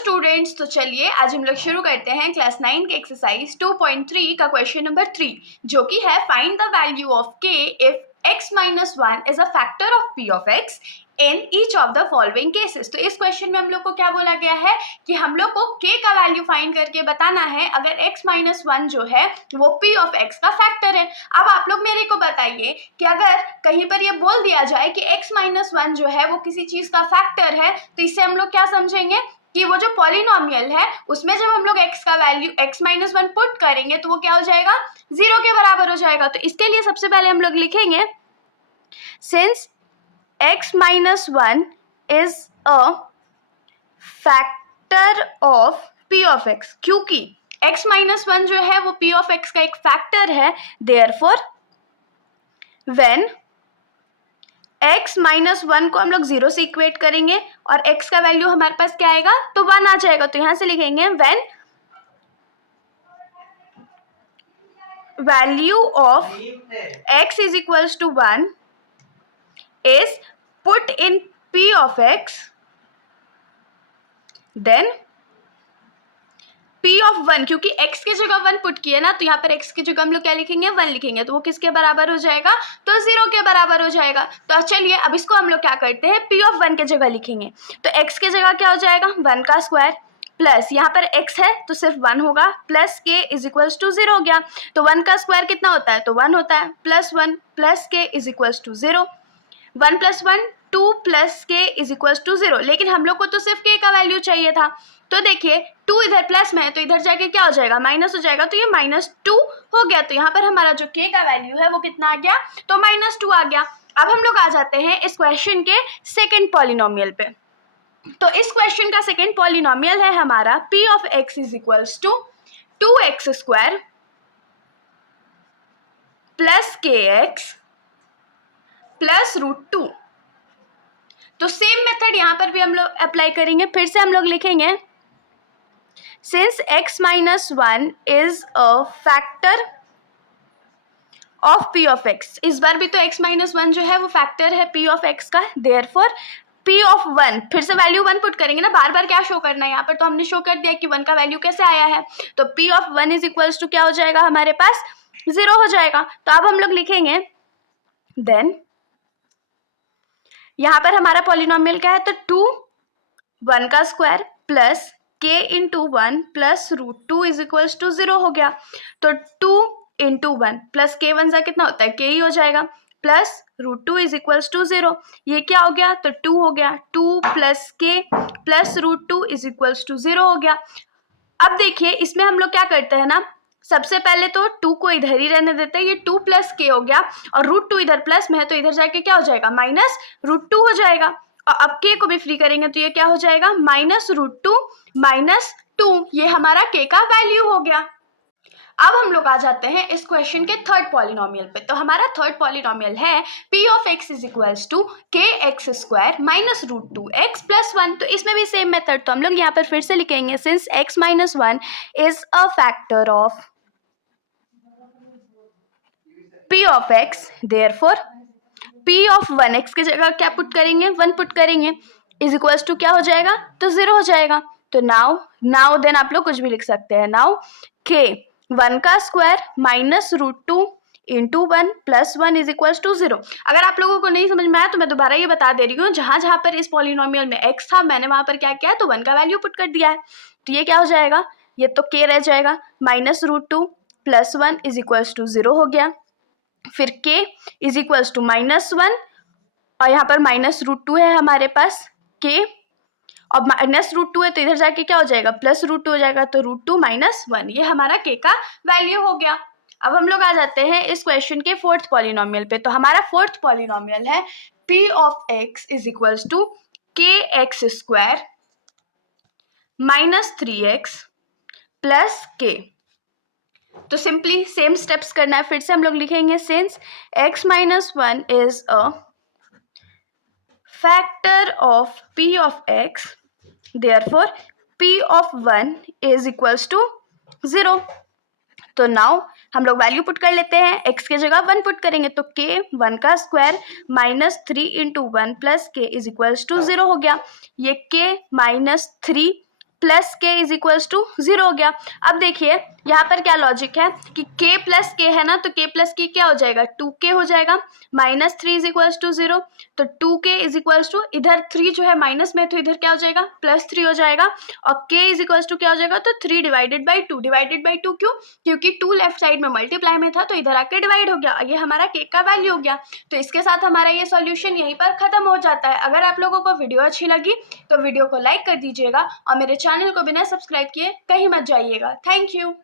Students, तो चलिए आज हम लोग शुरू करते हैं क्लास 9 के एक्सरसाइज 2.3 का क्वेश्चन नंबर 3, जो कि है find the value of k if x minus 1 is a factor of p of x in each of the following cases. तो इस क्वेश्चन में हम लोग को क्या बोला गया है कि हम लोग को k का वैल्यू फाइंड करके बताना है अगर x माइनस 1 जो है वो p ऑफ x का फैक्टर है। अब आप लोग मेरे को बताइए कि अगर कहीं पर ये बोल दिया जाए कि x माइनस 1 जो है वो किसी चीज का फैक्टर है, तो इससे हम लोग क्या समझेंगे कि वो जो पॉलिनोमियल है उसमें जब हम लोग x का वैल्यू x माइनस 1 पुट करेंगे तो वो क्या हो जाएगा, 0 के बराबर हो जाएगा। तो इसके लिए सबसे पहले हम लोग लिखेंगे since x minus 1 is a factor of p of x, क्योंकि x माइनस 1 जो है वो p ऑफ x का एक फैक्टर है, देयरफॉर व्हेन x माइनस 1 को हम लोग 0 से इक्वेट करेंगे और x का वैल्यू हमारे पास क्या आएगा, तो 1 आ जाएगा। तो यहां से लिखेंगे when value of x is equals to 1 is put in p of x, then p of 1, क्योंकि x की जगह 1 पुट किया ना, तो यहाँ पर x की जगह हम लोग क्या लिखेंगे, 1 लिखेंगे, तो वो किसके बराबर हो जाएगा, तो 0 के बराबर हो जाएगा। तो चलिए अब इसको हम लोग क्या करते हैं, p ऑफ 1 के जगह लिखेंगे। तो x की जगह क्या हो जाएगा, 1 का स्क्वायर प्लस यहाँ पर x है तो सिर्फ 1 होगा, plus k is equals to 0 हो गया। तो 1 का स्क्वायर कितना होता है, तो 1 होता है, plus 1 plus k is equals to 0, 1 plus 1 2 plus k is equals to 0। लेकिन हम लोग को तो सिर्फ k का वैल्यू चाहिए था, तो देखिए 2 इधर प्लस में है तो इधर जाके क्या हो जाएगा, माइनस हो जाएगा, तो ये -2 हो गया। तो यहाँ पर हमारा जो k का वैल्यू है वो कितना आ गया, तो -2 आ गया। अब हम लोग आ जाते हैं इस क्वेश्चन के सेकेंड पॉलिनोमियल पे। तो इस क्वेश्चन का सेकेंड पॉलिनोमियल है हमारा p of x is equals to 2x square plus kx plus √2। तो सेम मेथड यहाँ पर भी हम लोग अप्लाई करेंगे। फिर से हम लोग लिखेंगे since x minus 1 is a factor of p of x, इस बार भी तो x माइनस 1 जो है वो फैक्टर है p ऑफ x का, देयरफॉर p ऑफ 1, फिर से वैल्यू 1 पुट करेंगे ना, बार बार क्या शो करना है, यहाँ पर तो हमने शो कर दिया कि 1 का वैल्यू कैसे आया है। तो p of 1 is equals to क्या हो जाएगा, हमारे पास 0 हो जाएगा। तो अब हम लोग लिखेंगे देन यहाँ पर हमारा पॉलिनोमियल क्या है, तो 2 1 का square plus k into 1 plus √2 is equals to 0 हो गया। तो 2 इंटू 1 प्लस k 1 सा कितना होता है, k ही हो जाएगा, प्लस √2 इज इक्वल्स टू 0। ये क्या हो गया, तो 2 हो गया, 2 plus k plus √2 is equals to 0 हो गया। अब देखिए इसमें हम लोग क्या करते हैं ना, सबसे पहले तो 2 को इधर ही रहने देते हैं, ये 2 प्लस k हो गया और √2 इधर प्लस में है तो इधर जाके क्या हो जाएगा, माइनस √2 हो जाएगा। और अब k को भी फ्री करेंगे तो ये क्या हो जाएगा, -√2 -2, ये हमारा k का वैल्यू हो गया। अब हम लोग आ जाते हैं इस क्वेश्चन के थर्ड पॉलिनोमियल पे। तो हमारा थर्ड पॉलिनोमियल है p of x is equals to kx square minus √2x plus 1। तो इसमें भी सेम मेथड, तो हम लोग यहाँ पर फिर से लिखेंगे since x minus 1 is a factor of p of x, therefore p of 1x की जगह क्या पुट करेंगे, 1 पुट करेंगे, इज इक्वल्स टू क्या हो जाएगा, तो 0 हो जाएगा। तो नाउ देन आप लोग कुछ भी लिख सकते हैं। नाउ k 1 का square minus √2 into 1 plus 1 is equals to 0। अगर आप लोगों को नहीं समझ में आया तो मैं दोबारा ये बता दे रही हूँ, जहाँ पर इस पॉलिनोमियल में x था मैंने वहाँ पर क्या किया, तो 1 का वैल्यू पुट कर दिया है। तो ये क्या हो जाएगा, ये तो k रह जाएगा, -√2 प्लस 1 इज इक्वल्स टू 0 हो गया। फिर k इज इक्वल्स टू -1 और यहाँ पर -√2 है हमारे पास k, और -√2 है तो इधर जाके क्या हो जाएगा, +√2 हो जाएगा, तो √2 -1, ये हमारा k का वैल्यू हो गया। अब हम लोग आ जाते हैं इस क्वेश्चन के फोर्थ पॉलिनोमियल पे। तो हमारा फोर्थ पॉलिनोमियल है p of x is equals to kx square -3x plus k। तो सिंपली सेम स्टेप्स करना है। फिर से हम लोग लिखेंगे since x minus 1 is a factor of p of x, therefore p of 1 is equals to 0। तो नाउ हम लोग वैल्यू पुट कर लेते हैं, x की जगह 1 पुट करेंगे तो k 1 का square -3 into 1 plus k is equals to 0 हो गया। ये k -3 plus k is equals to 0 हो गया। अब देखिए यहाँ पर क्या लॉजिक है कि k प्लस के है ना, तो k प्लस के क्या हो जाएगा 2k हो जाएगा, -3 इज इक्वल्स टू 0, तो 2k इज इक्वल्स टू, इधर 3 जो है माइनस में तो इधर क्या हो जाएगा +3 हो जाएगा, और k इज इक्वल्स टू क्या हो जाएगा तो 3 डिवाइडेड बाई 2 क्यों, क्योंकि 2 लेफ्ट साइड में मल्टीप्लाई में था तो इधर आके डिवाइड हो गया, ये हमारा k का वैल्यू हो गया। तो इसके साथ हमारा ये सॉल्यूशन यहीं पर खत्म हो जाता है। अगर आप लोगों को वीडियो अच्छी लगी तो वीडियो को लाइक कर दीजिएगा और मेरे चैनल को बिना सब्सक्राइब किए कहीं मत जाइएगा। Thank you.